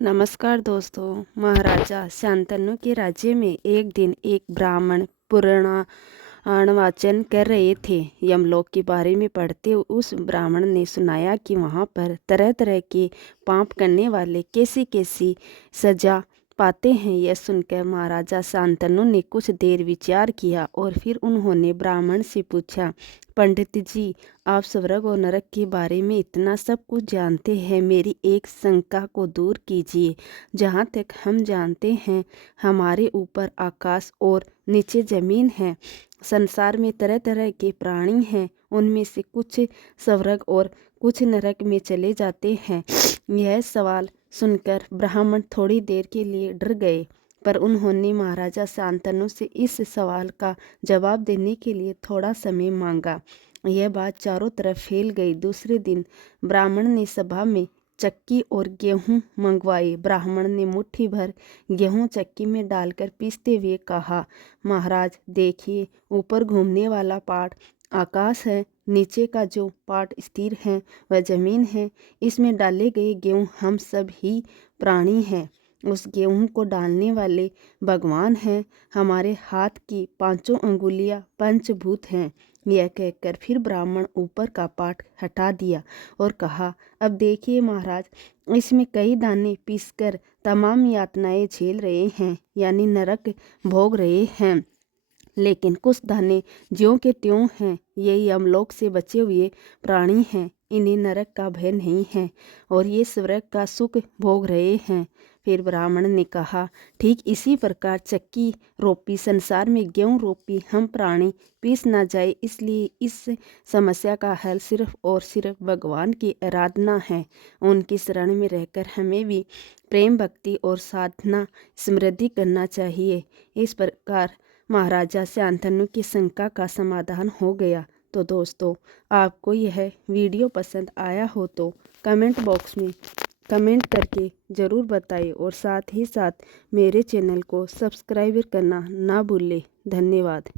नमस्कार दोस्तों। महाराजा शांतनु के राज्य में एक दिन एक ब्राह्मण पुराण वाचन कर रहे थे। यमलोक के बारे में पढ़ते उस ब्राह्मण ने सुनाया कि वहाँ पर तरह तरह के पाप करने वाले कैसी कैसी सजा पाते हैं। यह सुनकर महाराजा शांतनु ने कुछ देर विचार किया और फिर उन्होंने ब्राह्मण से पूछा, पंडित जी, आप स्वर्ग और नरक के बारे में इतना सब कुछ जानते हैं, मेरी एक शंका को दूर कीजिए। जहाँ तक हम जानते हैं, हमारे ऊपर आकाश और नीचे जमीन है। संसार में तरह तरह के प्राणी हैं, उनमें से कुछ स्वर्ग और कुछ नरक में चले जाते हैं। यह सवाल सुनकर ब्राह्मण थोड़ी देर के लिए डर गए, पर उन्होंने महाराजा शांतनु से इस सवाल का जवाब देने के लिए थोड़ा समय मांगा। यह बात चारों तरफ फैल गई। दूसरे दिन ब्राह्मण ने सभा में चक्की और गेहूं मंगवाए। ब्राह्मण ने मुट्ठी भर गेहूं चक्की में डालकर पीसते हुए कहा, महाराज देखिए, ऊपर घूमने वाला पार्ट आकाश है, नीचे का जो पार्ट स्थिर है वह जमीन है। इसमें डाले गए गेहूं हम सब ही प्राणी हैं। उस गेहूं को डालने वाले भगवान हैं। हमारे हाथ की पांचों अंगुलियां पंचभूत हैं। यह कहकर फिर ब्राह्मण ऊपर का पार्ट हटा दिया और कहा, अब देखिए महाराज, इसमें कई दाने पीसकर तमाम यातनाएं झेल रहे हैं, यानी नरक भोग रहे हैं। लेकिन कुछ दाने ज्यों के त्यों हैं। ये यमलोक से बचे हुए प्राणी हैं, इन्हें नरक का भय नहीं है और ये स्वर्ग का सुख भोग रहे हैं। फिर ब्राह्मण ने कहा, ठीक इसी प्रकार चक्की रोपी संसार में गेहूं रोपी हम प्राणी पीस ना जाए, इसलिए इस समस्या का हल सिर्फ और सिर्फ भगवान की आराधना है। उनकी शरण में रहकर हमें भी प्रेम भक्ति और साधना समृद्धि करना चाहिए। इस प्रकार महाराजा शांतनु की शंका का समाधान हो गया। तो दोस्तों, आपको यह वीडियो पसंद आया हो तो कमेंट बॉक्स में कमेंट करके ज़रूर बताएं और साथ ही साथ मेरे चैनल को सब्सक्राइब करना ना भूलें। धन्यवाद।